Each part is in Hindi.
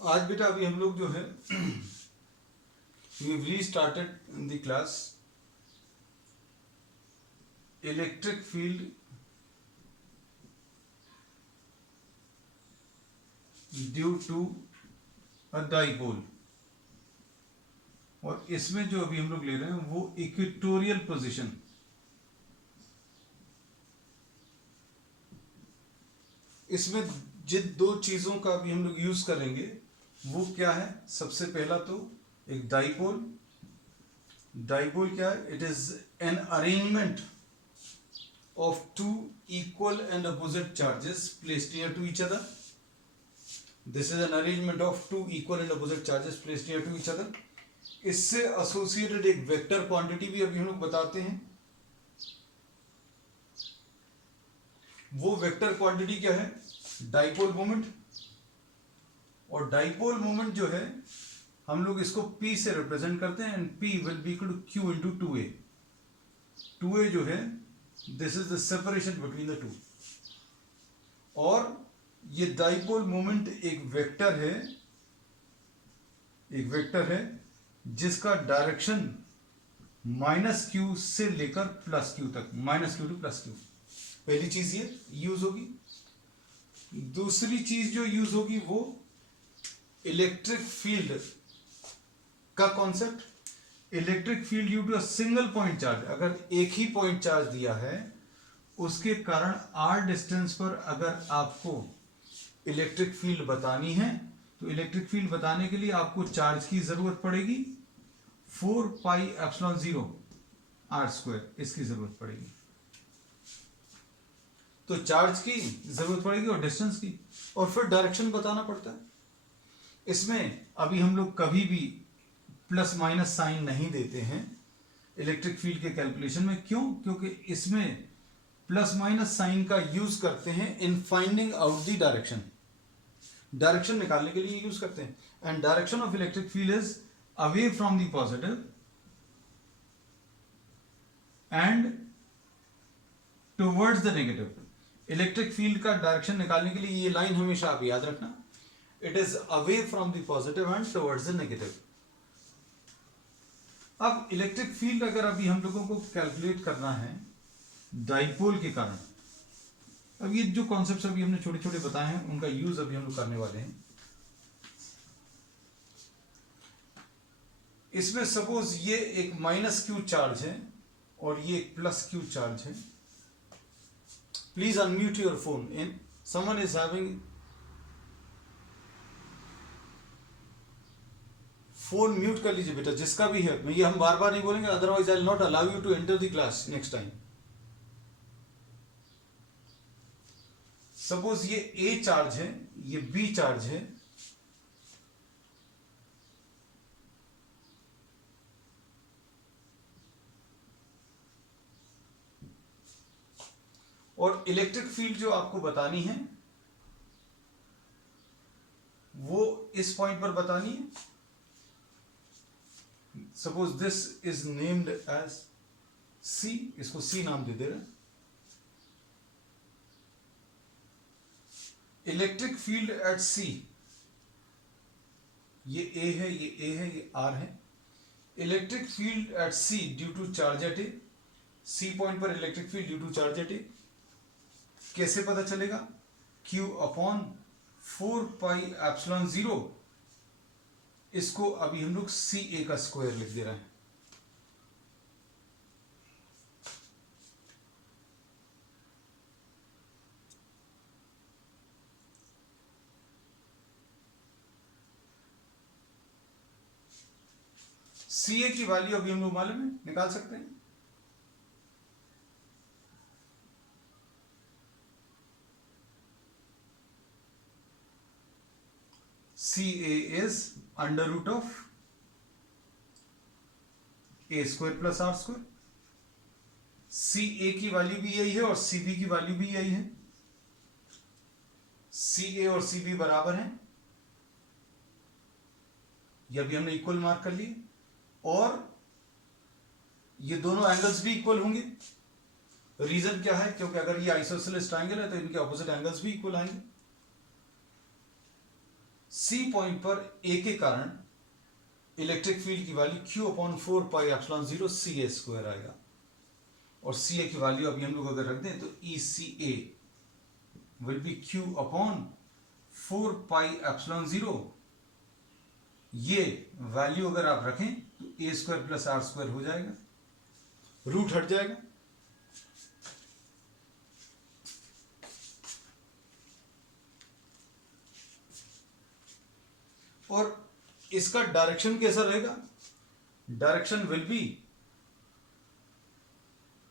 आज बेटा अभी हम लोग जो है we restarted the class electric field due to a dipole. और इसमें जो अभी हम लोग ले रहे हैं वो इक्वेटोरियल पोजीशन। इसमें जिन दो चीजों का अभी हम लोग यूज करेंगे वो क्या है? सबसे पहला तो एक डाइपोल। डाइपोल क्या है? It is an arrangement of two equal and opposite charges placed near to each other. This is an arrangement of two equal and opposite charges placed near to each other. इससे associated एक वेक्टर क्वांटिटी भी अभी हम लोग बताते हैं। वो वेक्टर क्वांटिटी क्या है? Dipole moment. और डाइपोल मोमेंट जो है हम लोग इसको P से रिप्रेजेंट करते हैं and P will be equal to Q into 2A। 2A जो है this is the separation between the two. और ये डाइपोल मोमेंट एक वेक्टर है जिसका डायरेक्शन -q से लेकर +q तक, -q टू +q। पहली चीज ये यूज होगी। दूसरी चीज जो यूज होगी वो इलेक्ट्रिक फील्ड का concept. Electric field due to a single point charge. अगर एक ही पॉइंट चार्ज दिया है उसके कारण r डिस्टेंस पर अगर आपको इलेक्ट्रिक फील्ड बतानी है तो इलेक्ट्रिक फील्ड बताने के लिए आपको चार्ज की जरूरत पड़ेगी 4πε0 r², इसकी जरूरत पड़ेगी। तो चार्ज की जरूरत पड़ेगी और डिस्टेंस की, और फिर डायरेक्शन बताना पड़ता है। इसमें अभी हम लोग कभी भी प्लस माइनस साइन नहीं देते हैं इलेक्ट्रिक फील्ड के कैलकुलेशन में। क्यों? क्योंकि इसमें प्लस माइनस साइन का यूज करते हैं in finding out the direction. Direction निकालने के लिए यूज करते हैं। And direction of electric field is away from the positive and towards the negative. Electric field का डायरेक्शन निकालने के लिए ये लाइन हमेशा आप याद रखना, it is away from the positive and towards the negative. अब इलेक्ट्रिक फील्ड अगर अभी हम लोगों को कैलकुलेट करना है डाइपोल के कारण, अब ये जो कॉन्सेप्ट्स अभी हमने छोटे छोटे बताए हैं उनका यूज अभी हम लोग करने वाले हैं। इसमें सपोज ये एक -q चार्ज है और ये एक +q चार्ज है। Please unmute your phone. In someone is having phone mute कर लीजिए बेटा, जिसका भी है। ये हम बार बार नहीं बोलेंगे, otherwise I will not allow you to enter the class next time. Suppose ये A चार्ज है, ये B चार्ज है, और इलेक्ट्रिक फील्ड जो आपको बतानी है वो इस पॉइंट पर बतानी है। Suppose this is named as C, इसको C नाम दे दे रहे हैं। इलेक्ट्रिक फील्ड एट C, ये A है, ये A है, ये R है। Electric field at C due to charge at A। C point पर electric field due to charge at A कैसे पता चलेगा? Q/4πε0। इसको अभी हम लोग CA का स्क्वायर लिख दे रहे हैं। CA की वैल्यू अभी हम लोग मालूम है, निकाल सकते हैं। CA is √a² + r²। CA की वैल्यू भी यही है और CB की वैल्यू भी यही है। CA और CB बराबर हैं, ये भी हमने इक्वल मार्क कर लिए। और ये दोनों एंगल्स भी इक्वल होंगे। रीजन क्या है? क्योंकि अगर ये आइसोसेलेस ट्रायंगल है तो इनके ऑपोजिट एंगल्स भी इक्वल आएंगे। सी पॉइंट पर ए के कारण इलेक्ट्रिक फील्ड की वैल्यू Q अपॉन 4πε0 CA² आएगा, और CA की वैल्यू अभी हम लोग अगर रख दें तो ECA will be Q upon 4πε0। ये वैल्यू अगर आप रखें तो A² प्लस R² हो जाएगा, रूट हट जाएगा। और इसका डायरेक्शन कैसा रहेगा? Direction will be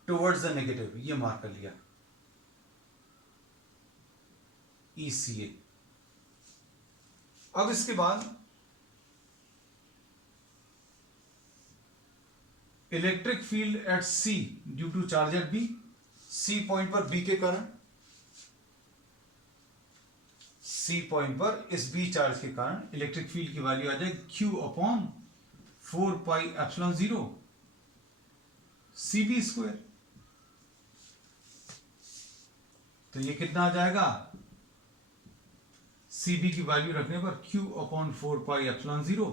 towards the negative, ये मार्क कर लिया ECA। अब इसके बाद electric field at C due to charge at B, C point पर B के कारण, C पॉइंट पर इस B चार्ज के कारण इलेक्ट्रिक फील्ड की वैल्यू आ जाएगी Q अपॉन 4πε0 CB²। तो ये कितना आ जाएगा? CB की वैल्यू रखने पर Q अपॉन 4πε0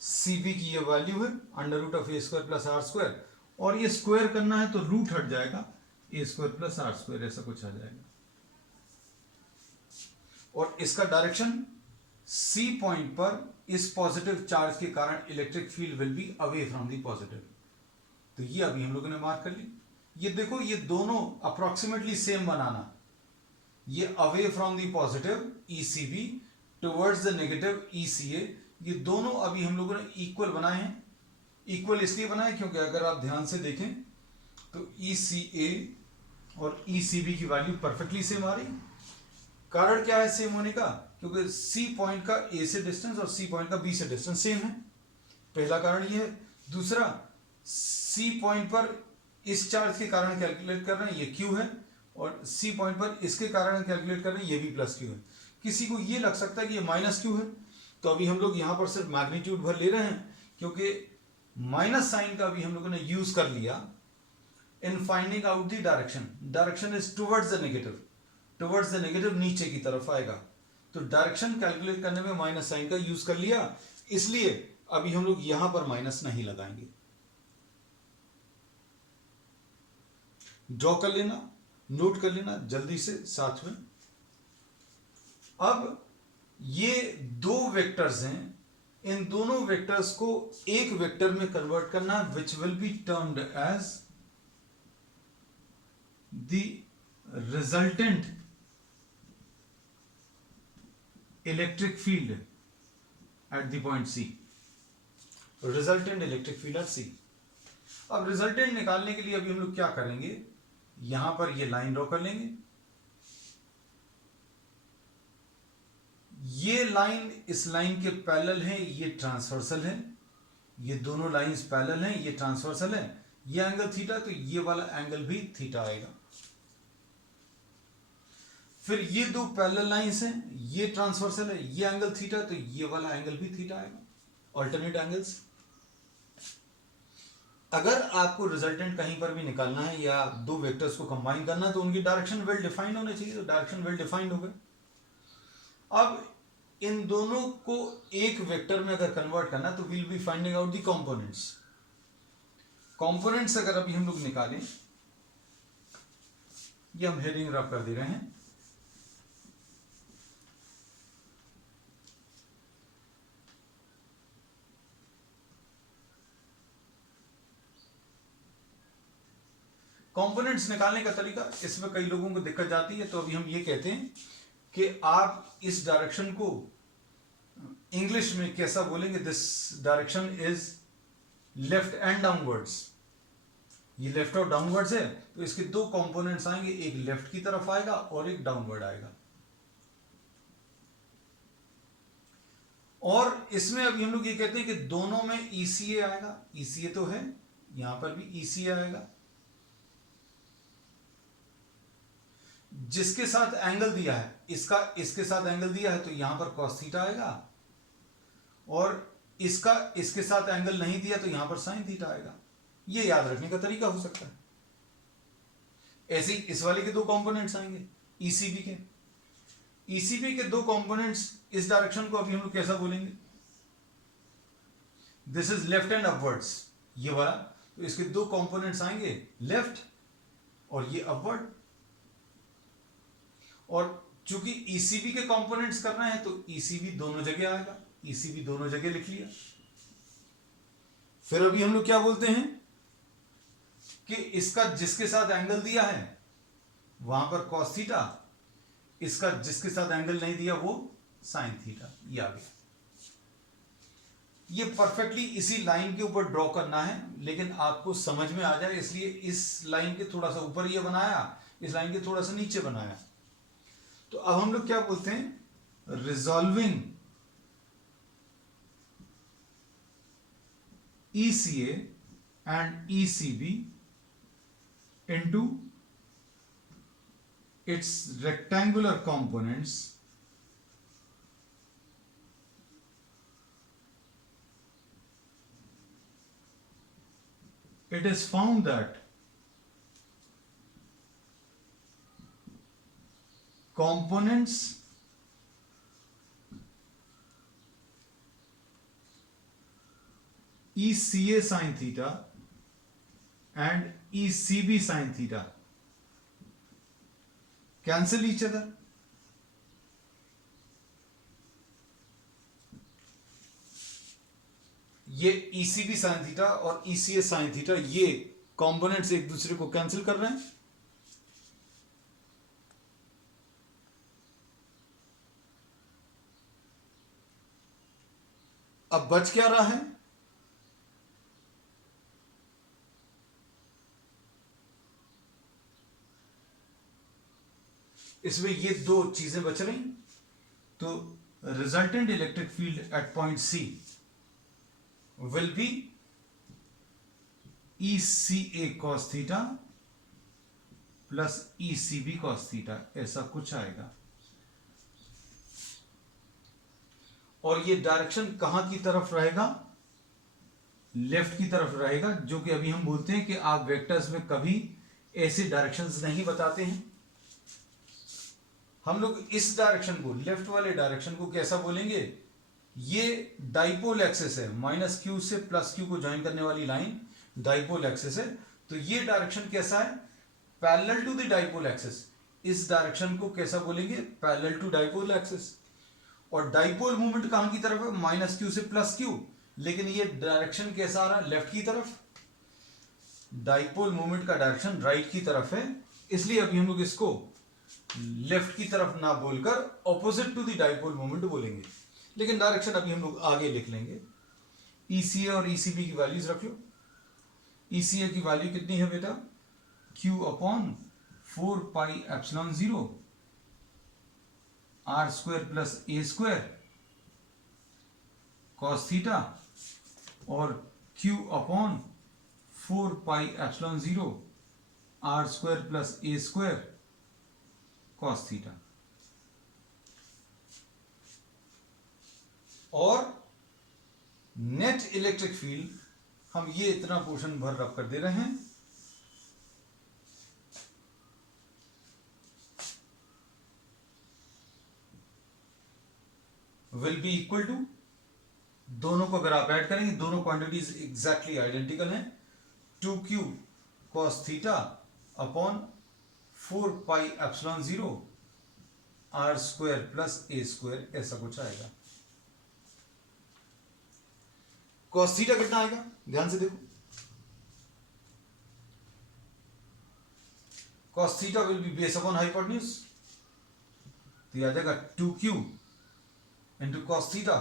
CB की ये वैल्यू है √A² प्लस R², और ये स्क्वायर करना है तो रूट हट जाएगा, A² प्लस R², ऐसा कुछ आ जाएगा। और इसका डायरेक्शन C पॉइंट पर इस पॉजिटिव चार्ज के कारण electric field will be away from the positive. तो ये अभी हम लोगों ने मार्क कर ली। ये देखो, ये दोनों अप्रोक्सीमेटली सेम बनाना, ये away from the positive ECB towards the negative ECA, ये दोनों अभी हम लोगों ने इक्वल बनाए हैं। इक्वल इसलिए बनाए क्योंकि अगर आप ध्यान से देखें तो ECA और ECB की वैल्यू परफेक्टली सेम आ रही। कारण क्या है सेम होने का? क्योंकि C पॉइंट का A से डिस्टेंस और C पॉइंट का B से डिस्टेंस सेम है, पहला कारण ये है। दूसरा, C पॉइंट पर इस चार्ज के कारण कैलकुलेट कर रहे हैं, ये Q है, और C पॉइंट पर इसके कारण कैलकुलेट कर रहे हैं, ये भी प्लस Q है। किसी को ये लग सकता है कि ये माइनस Q है, तो अभी हम लोग यहां पर सिर्फ मैग्नीट्यूड भर ले रहे हैं, क्योंकि माइनस साइन का भी हम लोगों ने यूज कर लिया in finding out the direction. Direction is towards the negative, towards the negative नीचे की तरफ आएगा, तो डायरेक्शन कैलकुलेट करने में माइनस साइन का यूज कर लिया, इसलिए अभी हम लोग यहां पर माइनस नहीं लगाएंगे। ड्रॉ कर लेना, नोट कर लेना जल्दी से साथ में। अब ये दो वेक्टर्स हैं, इन दोनों वेक्टर्स को एक वेक्टर में कन्वर्ट करना, which will be termed as the resultant electric field at the point C। Resultant electric field at C। अब रिजल्टेंट निकालने के लिए अभी हम लोग क्या करेंगे, यहां पर ये लाइन ड्रॉ कर लेंगे। ये लाइन इस लाइन के पैरेलल है, ये ट्रांसवर्सल है, ये दोनों लाइंस पैरेलल हैं, ये ट्रांसवर्सल है, ये एंगल थीटा, तो ये वाला एंगल भी थीटा आएगा। फिर ये दो पैरेलल लाइंस हैं, ये ट्रांसवर्सल है, ये एंगल थीटा, तो ये वाला एंगल भी थीटा आएगा, ऑल्टरनेट एंगल्स। अगर आपको रिजल्टेंट कहीं पर भी निकालना है या दो वेक्टर्स को कंबाइन करना है तो उनकी डायरेक्शन वेल डिफाइंड होने चाहिए, तो डायरेक्शन वेल डिफाइंड हो गए। अब इन दोनों को एक वेक्टर में अगर कन्वर्ट करना तो will be finding out the components. Components अगर अभी हम लोग निकालें, ये हम हेडिंग रब कर दे रहे हैं। कंपोनेंट्स निकालने का तरीका, इसमें कई लोगों को दिक्कत जाती है, तो अभी हम ये कहते हैं कि आप इस डायरेक्शन को इंग्लिश में कैसा बोलेंगे, this direction is left and downwards. ये लेफ्ट और डाउनवर्ड्स है, तो इसके दो कंपोनेंट्स आएंगे, एक लेफ्ट की तरफ आएगा और एक डाउनवर्ड आएगा। और इसमें अभी हम लोग ये कहते हैं कि दोनों में ECA आएगा, ECA तो है, यहां पर भी ECA आएगा। जिसके साथ एंगल दिया है, इसका इसके साथ एंगल दिया है, तो यहां पर cos थीटा आएगा, और इसका इसके साथ एंगल नहीं दिया तो यहां पर sin थीटा आएगा। ये याद रखने का तरीका हो सकता है। ऐसे ही इस वाले के दो कंपोनेंट्स आएंगे ECB के, ईसीबी के दो कंपोनेंट्स, इस डायरेक्शन को अभी हम लोग कैसा बोलेंगे? This is left hand upwards, ये वाला। तो इसके दो कंपोनेंट्स आएंगे, लेफ्ट और ये अपवर्ड। और चूंकि ईसीबी के कंपोनेंट्स करना है तो ईसीबी दोनों जगह आएगा, ईसीबी दोनों जगह लिख लिया। फिर अभी हम लोग क्या बोलते हैं कि इसका जिसके साथ एंगल दिया है वहां पर कॉस थीटा, इसका जिसके साथ एंगल नहीं दिया वो साइन थीटा। ये आ गया। ये परफेक्टली इसी लाइन के ऊपर ड्रॉ करना है, लेकिन आपको समझ में आ जाए इसलिए इस लाइन के थोड़ा सा ऊपर ये बनाया, इस लाइन के थोड़ा सा नीचे बनाया। तो अब हम लोग क्या बोलते हैं? Resolving ECA and ECB into its rectangular components, it is found that components ECA sin theta and ECB sin theta cancel each other. ये ECB sin थीटा और ECA sin थीटा, ये कंपोनेंट्स एक दूसरे को कैंसिल कर रहे हैं। अब बच क्या रहा है? इसमें ये दो चीजें बच रही। तो resultant electric field at point C will be ECA cos theta plus ECB cos theta, ऐसा कुछ आएगा। और ये डायरेक्शन कहां की तरफ रहेगा? लेफ्ट की तरफ रहेगा, जो कि अभी हम बोलते हैं कि आप वेक्टर्स में कभी ऐसे डायरेक्शंस नहीं बताते हैं। हम लोग इस डायरेक्शन को, लेफ्ट वाले डायरेक्शन को कैसा बोलेंगे? ये डाइपोल एक्सिस है, माइनस क्यू से प्लस क्यू को ज्वाइन करने वाली लाइन डाइपोल एक्सिस है। तो ये डायरेक्शन कैसा है? Parallel to the dipole axis. इस डायरेक्शन को कैसा बोलेंगे? Parallel to dipole axis. और डाइपोल मूवमेंट कहां की तरफ है? माइनस क्यू से प्लस क्यू। लेकिन ये डायरेक्शन कैसा आ रहा है? लेफ्ट की तरफ। डाइपोल मूवमेंट का डायरेक्शन राइट की तरफ है, इसलिए अभी हम लोग इसको लेफ्ट की तरफ ना बोलकर opposite to the dipole moment बोलेंगे। लेकिन डायरेक्शन अभी हम लोग आगे लिख लेंगे। ECA और ECB की वैल्यूज रख लो। ECA की वैल्यू कितनी है बेटा? Q upon 4 pi epsilon 0 R square plus A square cos theta, और Q upon 4 pi epsilon 0 R square plus A square cos theta. और नेट इलेक्ट्रिक फील्ड हम ये इतना पोर्शन भर रख कर दे रहे हैं। विल बी इक्वल टू, दोनों को अगर आप ऐड करेंगे, दोनों क्वांटिटीज एग्जैक्टली आइडेंटिकल हैं, 2Q cos theta upon 4 pi epsilon 0 R square plus A square, ऐसा कुछ आएगा। cos थीटा कितना आएगा? ध्यान से देखो, cos theta will be base upon hypotenuse. तो यह आ जाएगा 2Q into cos theta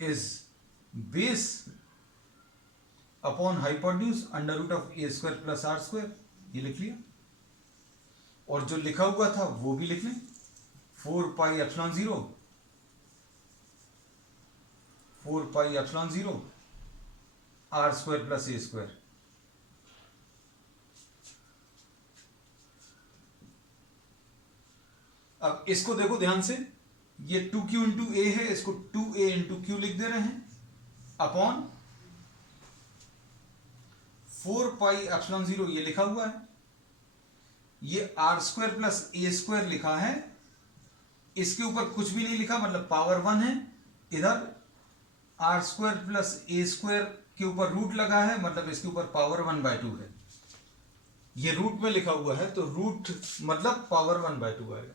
is base upon hypotenuse under root of A square plus R square। ये लिख लिया। और जो लिखा हुआ था वो भी लिख लें, 4 pi epsilon 0 4 pi epsilon 0 R square plus A square. अब इसको देखो ध्यान से, ये 2Q इंटू ए है, इसको 2A इंटू क्यू लिख दे रहे हैं, अपॉन 4 पाई एप्सिलॉन 0 ये लिखा हुआ है, ये R square plus A square लिखा है, इसके ऊपर कुछ भी नहीं लिखा, मतलब पावर 1 है। इधर R square plus A square के ऊपर रूट लगा है, मतलब इसके ऊपर पावर 1/2 है। ये रूट में लिखा हुआ है, तो रूट मतलब पावर 1/2 आएगा।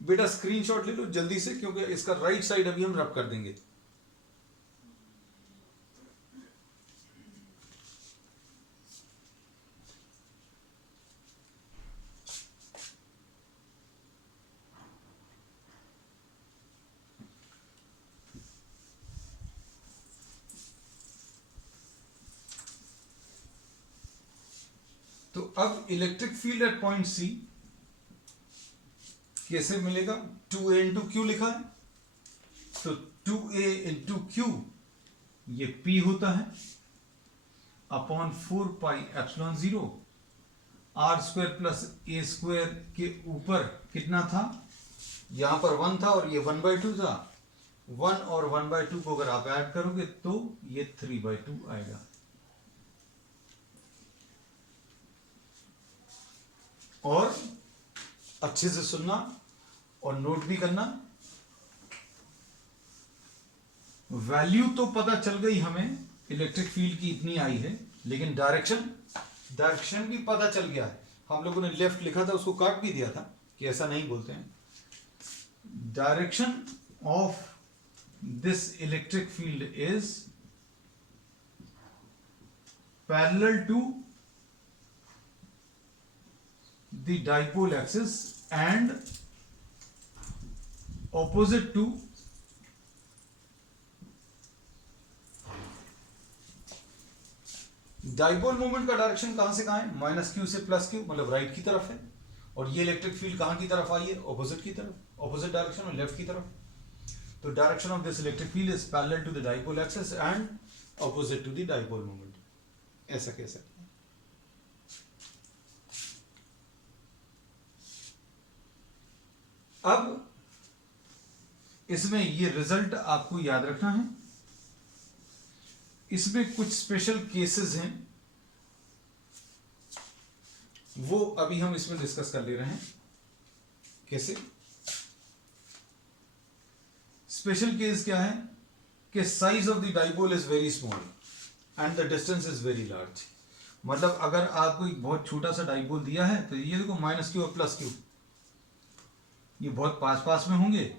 बेटा स्क्रीनशॉट ले लो जल्दी से, क्योंकि इसका राइट साइड अभी हम रब कर देंगे। तो अब electric field at point C कैसे मिलेगा? 2a इंटू क्यू लिखा है, तो 2a इंटू क्यू ये p होता है upon 4 pi epsilon 0 R square plus A square के ऊपर कितना था, यहां पर 1 था और ये 1/2 था। 1 और 1/2 को अगर आप ऐड करोगे तो ये 3/2 आएगा। और अच्छे से सुनना और नोट भी करना। वैल्यू तो पता चल गई हमें, इलेक्ट्रिक फील्ड की इतनी आई है, लेकिन डायरेक्शन भी पता चल गया है। हम लोगों ने लेफ्ट लिखा था, उसको काट भी दिया था कि ऐसा नहीं बोलते हैं। Direction of this electric field is parallel to the dipole axis and opposite to dipole moment का डायरेक्शन कहां से कहां है? माइनस क्यू से प्लस क्यू, मतलब राइट की तरफ है। और ये इलेक्ट्रिक फील्ड कहां की तरफ आई है? ऑपोजिट की तरफ, ऑपोजिट डायरेक्शन में, लेफ्ट की तरफ। तो direction of this electric field is parallel to the dipole axis and opposite to the dipole moment, ऐसा कह सकते हैं। अब इसमें ये रिजल्ट आपको याद रखना है। इसमें कुछ स्पेशल केसेस हैं, वो अभी हम इसमें डिस्कस कर ले रहे हैं। कैसे? स्पेशल केस क्या है कि size of the dipole is very small and the distance is very large. मतलब अगर आपको एक बहुत छोटा सा डाइपोल दिया है, तो ये देखो माइनस क्यू और प्लस क्यू, ये बहुत पास पास में होंगे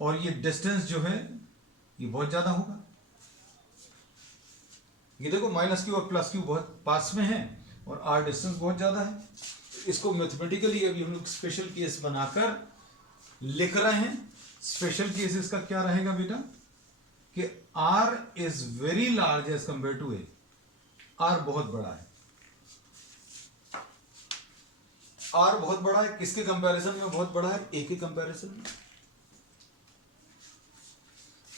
और ये डिस्टेंस जो है ये बहुत ज्यादा होगा। ये देखो माइनस क्यू और प्लस क्यू बहुत पास में है और आर डिस्टेंस बहुत ज्यादा है। इसको मैथमेटिकली अभी हम लोग स्पेशल केस बनाकर लिख रहे हैं। स्पेशल केस इसका क्या रहेगा बेटा कि R is very large as compare to A. R बहुत बड़ा है, आर बहुत बड़ा है। किसके कंपैरिजन में बहुत बड़ा है? ए के कंपैरिजन में।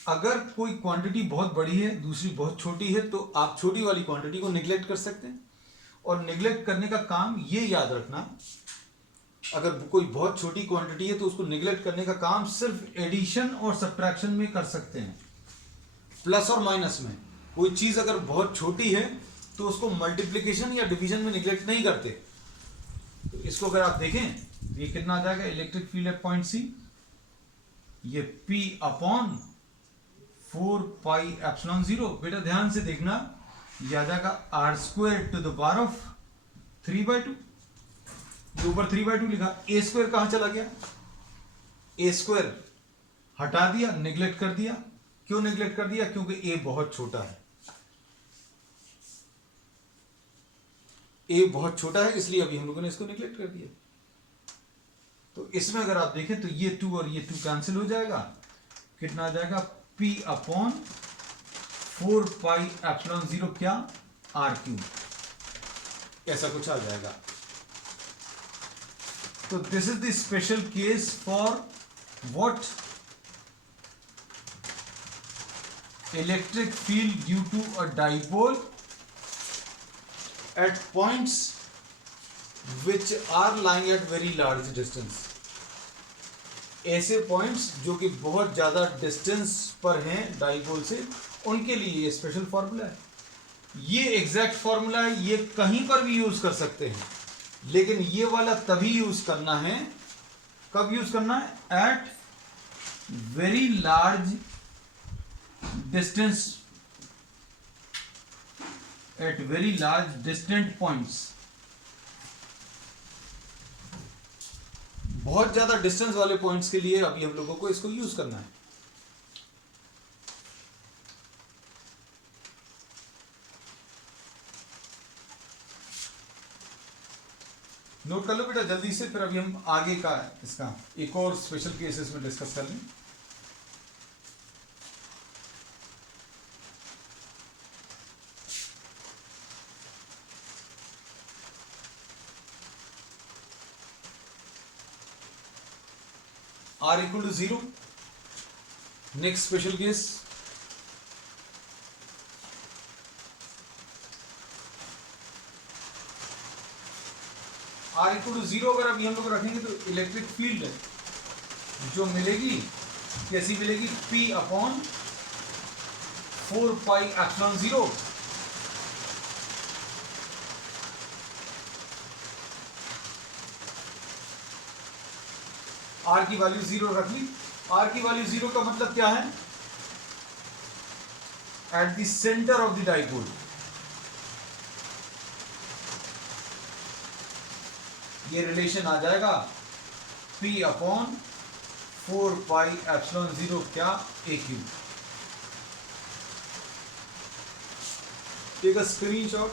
अगर कोई क्वांटिटी बहुत बड़ी है, दूसरी बहुत छोटी है, तो आप छोटी वाली क्वांटिटी को निगलेक्ट कर सकते हैं। और निगलेक्ट करने का काम, ये याद रखना, अगर कोई बहुत छोटी क्वांटिटी है तो उसको निगलेक्ट करने का काम सिर्फ एडिशन और सब्ट्रैक्शन में कर सकते हैं, प्लस और माइनस में। कोई चीज अगर बहुत छोटी है तो उसको मल्टीप्लीकेशन या डिवीजन में निगलेक्ट नहीं करते। तो इसको अगर आप देखें, ये कितना आ जाएगा? Electric field at point C, ये P अपॉन 4 पाई एप्सिलॉन 0। बेटा ध्यान से देखना, ये आ जाएगा R square to the power of 3/2। ये ऊपर 3/2 लिखा। ए स्क्वायर कहां चला गया? ए स्क्वायर हटा दिया, निगलेक्ट कर दिया। क्यों निगलेक्ट कर दिया? क्योंकि ए बहुत छोटा है। ए बहुत छोटा है, इसलिए अभी हम लोगों ने इसको निगलेक्ट कर दिया। तो इसमें अगर आप देखें तो ये 2 और ये 2 कैंसिल हो जाएगा। कितना आ जाएगा? P अपॉन 4 पाई एप्सिलॉन 0 क्या? आर क्यूब, ऐसा कुछ आ जाएगा। तो this is the special case for what? Electric field due to a dipole at points which are lying at very large distance। ऐसे पॉइंट्स जो कि बहुत ज्यादा डिस्टेंस पर हैं डाइपोल से, उनके लिए ये स्पेशल फॉर्मूला है। ये एग्जैक्ट फॉर्मूला है, ये कहीं पर भी यूज कर सकते हैं, लेकिन ये वाला तभी यूज करना है, कब यूज करना है? At very large distance, at very large distant points. बहुत ज्यादा डिस्टेंस वाले पॉइंट्स के लिए अभी हम लोगों को इसको यूज करना है। नोट कर लो बेटा जल्दी से, फिर अभी हम आगे का इसका एक और स्पेशल केसेस में डिस्कस कर लें। R equal to 0, next special case, R equal to 0 अगर अभी हम लोग रखेंगे तो इलेक्ट्रिक फील्ड जो मिलेगी कैसी मिलेगी? P upon 4 pi epsilon 0। R की वैल्यू 0 रख ली। R की वैल्यू 0 का मतलब क्या है? At the centre of the dipole, ये रिलेशन आ जाएगा P अपॉन 4 पाई एप्सिलॉन 0 क्या? AQ। Take a screenshot.